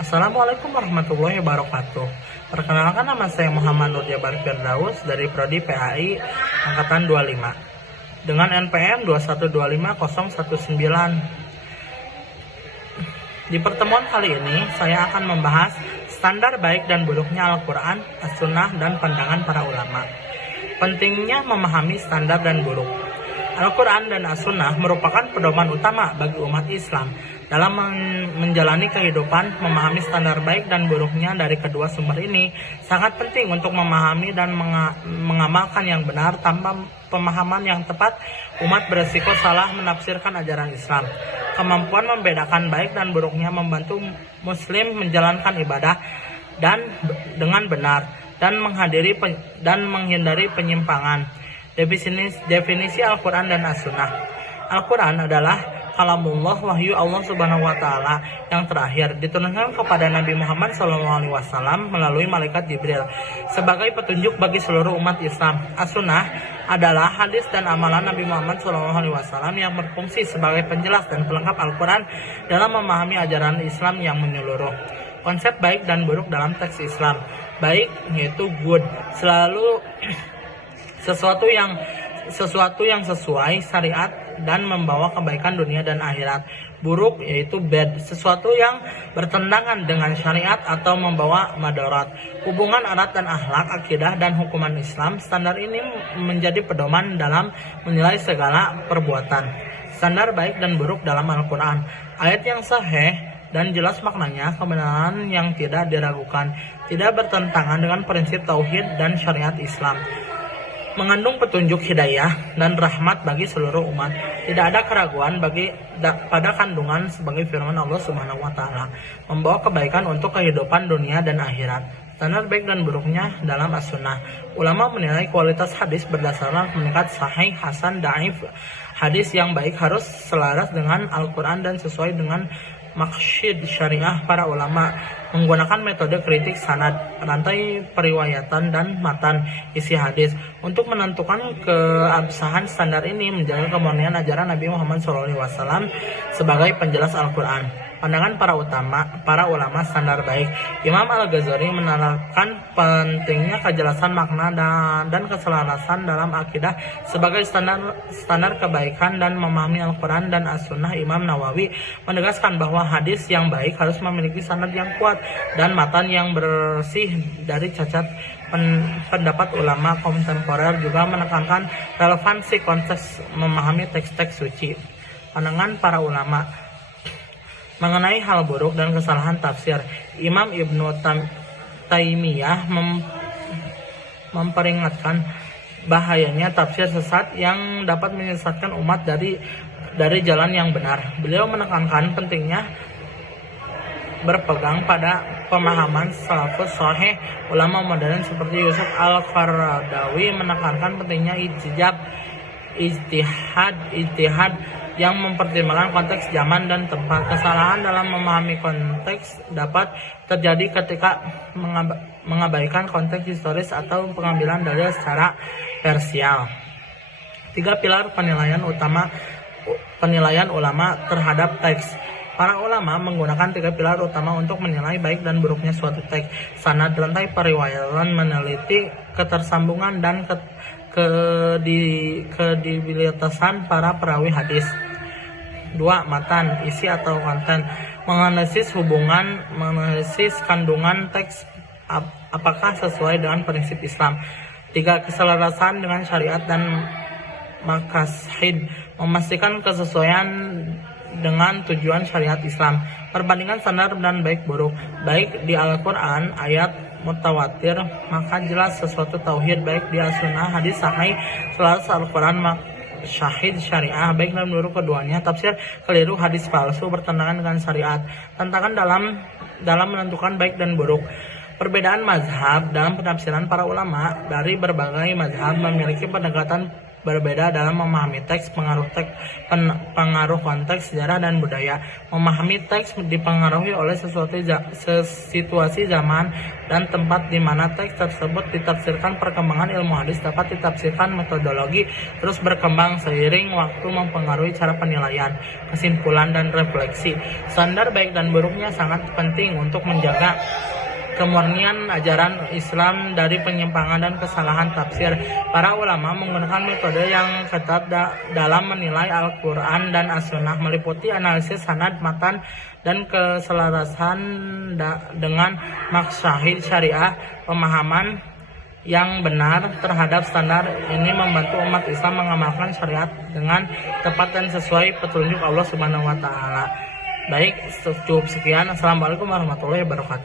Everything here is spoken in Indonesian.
Assalamualaikum warahmatullahi wabarakatuh. Perkenalkan, nama saya Muhammad Nur Jabar Firdaus dari Prodi PAI Angkatan 25 dengan NPM 2125019. Di pertemuan kali ini saya akan membahas standar baik dan buruknya Al-Quran, As-Sunnah, dan pandangan para ulama. Pentingnya memahami standar dan buruk. Al-Quran dan As-Sunnah merupakan pedoman utama bagi umat Islam dalam menjalani kehidupan. Memahami standar baik dan buruknya dari kedua sumber ini sangat penting untuk memahami dan mengamalkan yang benar. Tanpa pemahaman yang tepat, umat beresiko salah menafsirkan ajaran Islam. Kemampuan membedakan baik dan buruknya membantu Muslim menjalankan ibadah dan dengan benar dan menghindari penyimpangan. Definisi Al-Quran dan As-Sunnah. Al-Quran adalah kalamullah, wahyu Allah Subhanahu wa Ta'ala yang terakhir, diturunkan kepada Nabi Muhammad SAW melalui malaikat Jibril sebagai petunjuk bagi seluruh umat Islam. As-Sunnah adalah hadis dan amalan Nabi Muhammad SAW yang berfungsi sebagai penjelas dan pelengkap Al-Quran dalam memahami ajaran Islam yang menyeluruh. Konsep baik dan buruk dalam teks Islam. Baik yaitu good, selalu sesuatu yang sesuai syariat dan membawa kebaikan dunia dan akhirat. Buruk yaitu bad, sesuatu yang bertentangan dengan syariat atau membawa madarat. Hubungan adat dan akhlak, akidah dan hukuman Islam. Standar ini menjadi pedoman dalam menilai segala perbuatan. Standar baik dan buruk dalam Al-Quran. Ayat yang sahih dan jelas maknanya, kebenaran yang tidak diragukan, tidak bertentangan dengan prinsip tauhid dan syariat Islam. Mengandung petunjuk hidayah dan rahmat bagi seluruh umat. Tidak ada keraguan pada kandungan sebagai firman Allah Subhanahu wa Ta'ala, membawa kebaikan untuk kehidupan dunia dan akhirat. Standar baik dan buruknya dalam As-Sunnah. Ulama menilai kualitas hadis berdasarkan meningkat sahih, hasan, daif. Hadis yang baik harus selaras dengan Al-Quran dan sesuai dengan maksud syariah. Para ulama menggunakan metode kritik sanad, rantai periwayatan dan matan isi hadis untuk menentukan keabsahan. Standar ini menjaga kemurnian ajaran Nabi Muhammad SAW sebagai penjelas Al-Quran. Pandangan para ulama standar baik. Imam Al-Ghazali menerangkan pentingnya kejelasan makna dan keselarasan dalam akidah sebagai standar kebaikan dan memahami Al-Quran dan As-Sunnah. Imam Nawawi menegaskan bahwa hadis yang baik harus memiliki sanad yang kuat dan matan yang bersih dari cacat. Pendapat ulama kontemporer juga menekankan relevansi konteks memahami teks-teks suci. Pandangan para ulama mengenai hal buruk dan kesalahan tafsir. Imam Ibnu Taimiyah memperingatkan bahayanya tafsir sesat yang dapat menyesatkan umat dari jalan yang benar. Beliau menekankan pentingnya berpegang pada pemahaman salafus sahih. Ulama modern seperti Yusuf Al-Qaradawi menekankan pentingnya ijtihad yang mempertimbangkan konteks zaman dan tempat. Kesalahan dalam memahami konteks dapat terjadi ketika mengabaikan konteks historis atau pengambilan dalil secara parsial. 3 pilar penilaian ulama terhadap teks. Para ulama menggunakan 3 pilar utama untuk menilai baik dan buruknya suatu teks. Sanad, rantai periwayatan, meneliti ketersambungan dan kredibilitasan para perawi hadis. 2. Matan, isi atau konten, menganalisis kandungan teks apakah sesuai dengan prinsip Islam. 3. Keselarasan dengan syariat dan maqasid, memastikan kesesuaian dengan tujuan syariat Islam. Perbandingan standar dan baik buruk. Baik di Al-Quran ayat mutawatir, maka jelas sesuatu tauhid. Baik di As-Sunnah hadis sahih selaras Al-Quran syahid syariah. Baik dan buruk keduanya tafsir keliru, hadis palsu, bertentangan dengan syariat. Tantangan dalam menentukan baik dan buruk. Perbedaan mazhab dalam penafsiran. Para ulama dari berbagai mazhab memiliki pendekatan berbeda dalam memahami teks, pengaruh konteks, sejarah, dan budaya. Memahami teks dipengaruhi oleh situasi zaman dan tempat di mana teks tersebut ditafsirkan. Perkembangan ilmu hadis dapat ditafsirkan metodologi terus berkembang seiring waktu mempengaruhi cara penilaian, kesimpulan, dan refleksi. Standar baik dan buruknya sangat penting untuk menjaga kemurnian ajaran Islam dari penyimpangan dan kesalahan tafsir. Para ulama menggunakan metode yang ketat dalam menilai Al-Quran dan As-Sunnah, meliputi analisis sanad, matan, dan keselarasan dengan masyahid syariah. Pemahaman yang benar terhadap standar ini membantu umat Islam mengamalkan syariat dengan tepat dan sesuai petunjuk Allah Subhanahu wa Ta'ala. Baik, cukup sekian. Assalamualaikum warahmatullahi wabarakatuh.